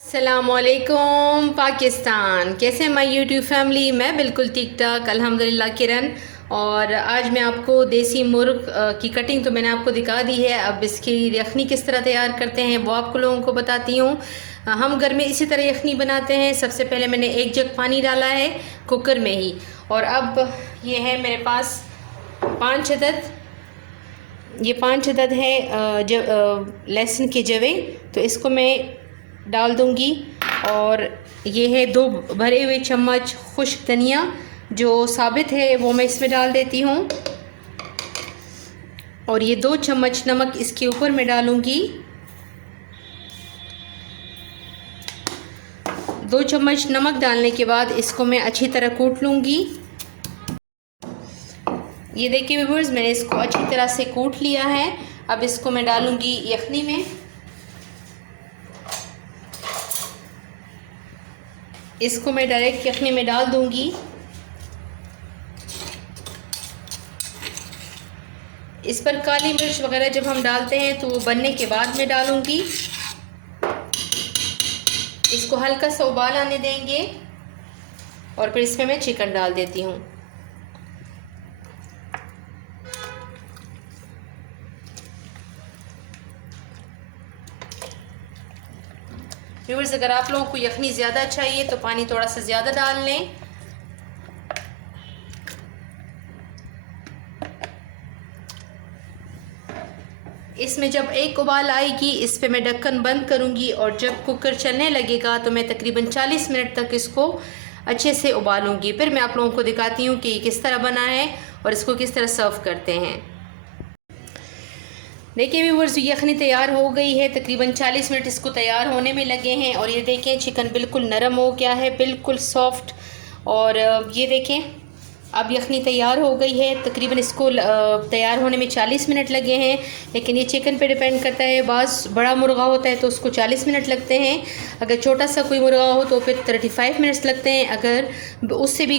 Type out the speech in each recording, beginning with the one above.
अस्सलामुअलैकुम पाकिस्तान, कैसे my YouTube family. मैं बिल्कुल ठीक ठाक अल्हम्दुलिल्लाह किरण। और आज मैं आपको देसी मुर्ग की कटिंग तो मैंने आपको दिखा दी है। अब इसकी यखनी किस तरह तैयार करते हैं वो आपको लोगों को बताती हूँ। हम घर में इसी तरह यखनी बनाते हैं। सबसे पहले मैंने 1 जग पानी डाला है कुकर में ही, और अब ये है मेरे पास 5 अदद, ये 5 अदद है लहसुन के जवे, तो इसको मैं डाल दूंगी। और ये है 2 भरे हुए चम्मच खुश्क धनिया जो साबित है वो मैं इसमें डाल देती हूँ। और ये 2 चम्मच नमक इसके ऊपर मैं डालूंगी। 2 चम्मच नमक डालने के बाद इसको मैं अच्छी तरह कूट लूँगी। ये देखिए व्यूअर्स, मैंने इसको अच्छी तरह से कूट लिया है। अब इसको मैं डालूँगी यखनी में। इसको मैं डायरेक्ट यखनी में डाल दूँगी। इस पर काली मिर्च वगैरह जब हम डालते हैं तो वो बनने के बाद में डालूँगी। इसको हल्का सा उबाल आने देंगे और फिर इसमें मैं चिकन डाल देती हूँ। व्यूअर्स, अगर आप लोगों को यखनी ज़्यादा चाहिए तो पानी थोड़ा सा ज़्यादा डाल लें। इसमें जब एक उबाल आएगी इस पे मैं ढक्कन बंद करूँगी और जब कुकर चलने लगेगा तो मैं तकरीबन 40 मिनट तक इसको अच्छे से उबालूँगी। फिर मैं आप लोगों को दिखाती हूँ कि किस तरह बना है और इसको किस तरह सर्व करते हैं। देखिए व्यूअर्स, यखनी तैयार हो गई है। तकरीबन 40 मिनट इसको तैयार होने में लगे हैं और ये देखें चिकन बिल्कुल नरम हो गया है, बिल्कुल सॉफ्ट। और ये देखें अब यखनी तैयार हो गई है। तकरीबन इसको तैयार होने में 40 मिनट लगे हैं, लेकिन ये चिकन पे डिपेंड करता है। बाज़ बड़ा मुर्गा होता है तो उसको 40 मिनट लगते हैं, अगर छोटा सा कोई मुर्गा हो तो फिर 35 मिनट्स लगते हैं, अगर उससे भी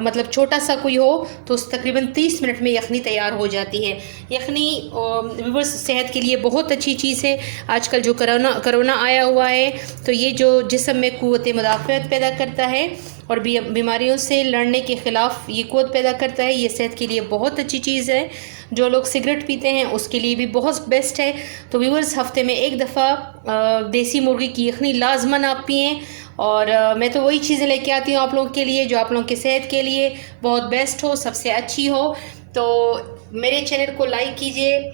मतलब छोटा सा कोई हो तो तकरीबन 30 मिनट में यखनी तैयार हो जाती है। यखनी व्यूअर्स सेहत के लिए बहुत अच्छी चीज़ है। आजकल जो करोना आया हुआ है तो ये जो जिस्म में क़ुव्वत मुदाफ़अत पैदा करता है और बीमारियों से लड़ने के ख़िलाफ़ ये क़ुव्वत पैदा करता है। ये सेहत के लिए बहुत अच्छी चीज़ है। जो लोग सिगरेट पीते हैं उसके लिए भी बहुत बेस्ट है। तो व्यूअर्स हफ़्ते में एक दफ़ा देसी मुर्गी की यखनी लाजमन आप पिएँ। और मैं तो वही चीज़ें लेके आती हूँ आप लोगों के लिए जो आप लोगों की सेहत के लिए बहुत बेस्ट हो, सबसे अच्छी हो। तो मेरे चैनल को लाइक कीजिए,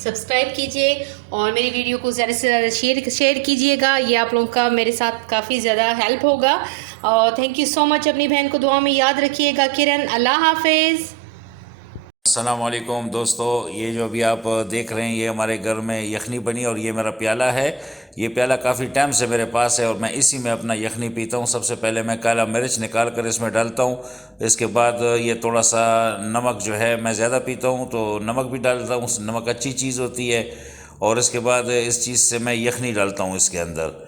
सब्सक्राइब कीजिए और मेरी वीडियो को ज़्यादा से ज़्यादा शेयर कीजिएगा। ये आप लोगों का मेरे साथ काफ़ी ज़्यादा हेल्प होगा। और थैंक यू सो मच। अपनी बहन को दुआ में याद रखिएगा। किरण, अल्लाह हाफिज़। अस्सलाम वालेकुम दोस्तों, ये जो अभी आप देख रहे हैं ये हमारे घर में यखनी बनी और ये मेरा प्याला है। ये प्याला काफ़ी टाइम से मेरे पास है और मैं इसी में अपना यखनी पीता हूँ। सबसे पहले मैं काला मिर्च निकाल कर इसमें डालता हूँ। इसके बाद ये थोड़ा सा नमक जो है मैं ज़्यादा पीता हूँ तो नमक भी डालता हूँ, नमक अच्छी चीज़ होती है। और इसके बाद इस चीज़ से मैं यखनी डालता हूँ इसके अंदर।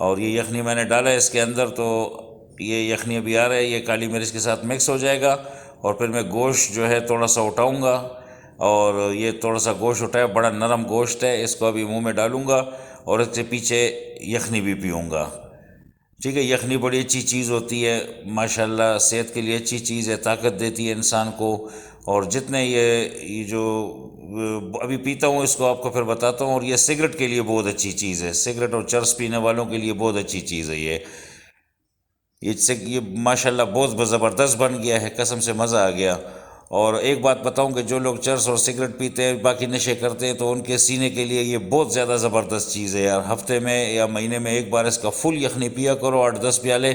और ये यखनी मैंने डाला है इसके अंदर, तो ये यखनी अभी आ रहा है, ये काली मिर्च के साथ मिक्स हो जाएगा। और फिर मैं गोश्त जो है थोड़ा सा उठाऊँगा और ये थोड़ा सा गोश्त उठाया, बड़ा नरम गोश्त है, इसको अभी मुंह में डालूँगा और इसके पीछे यखनी भी पीऊँगा। ठीक है, यखनी बड़ी अच्छी चीज़ होती है माशाल्लाह, सेहत के लिए अच्छी चीज़ है, ताकत देती है इंसान को। और जितने ये जो अभी पीता हूँ इसको आपको फिर बताता हूँ। और ये सिगरेट के लिए बहुत अच्छी चीज़ है, सिगरेट और चरस पीने वालों के लिए बहुत अच्छी चीज़ है ये माशाल्लाह बहुत ज़बरदस्त बन गया है, कसम से मज़ा आ गया। और एक बात बताऊं कि जो लोग चरस और सिगरेट पीते हैं, बाकी नशे करते हैं, तो उनके सीने के लिए ये बहुत ज़्यादा ज़बरदस्त चीज़ है यार। हफ्ते में या महीने में एक बार इसका फुल यखनी पिया करो, 8-10 प्याले,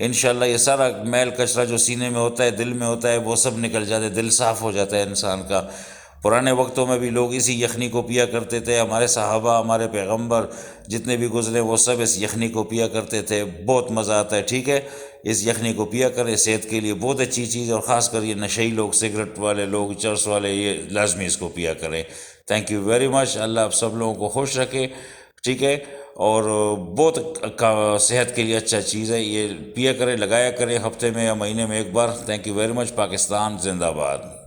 इंशाल्लाह ये सारा मैल कचरा जो सीने में होता है, दिल में होता है, वो सब निकल जाता है, दिल साफ़ हो जाता है इंसान का। पुराने वक्तों में भी लोग इसी यखनी को पिया करते थे। हमारे सहाबा, हमारे पैगंबर जितने भी गुजरे वो सब इस यखनी को पिया करते थे। बहुत मज़ा आता है। ठीक है, इस यखनी को पिया करें, सेहत के लिए बहुत अच्छी चीज़। और ख़ासकर ये नशेई लोग, सिगरेट वाले लोग, चरस वाले, ये लाजमी इसको पिया करें। Thank you very much. Allah आप सब लोगों को खुश रखे। ठीक है, और बहुत सेहत के लिए अच्छा चीज़ है, ये पिया करें, लगाया करें हफ्ते में या महीने में एक बार। Thank you very much. Pakistan जिंदाबाद।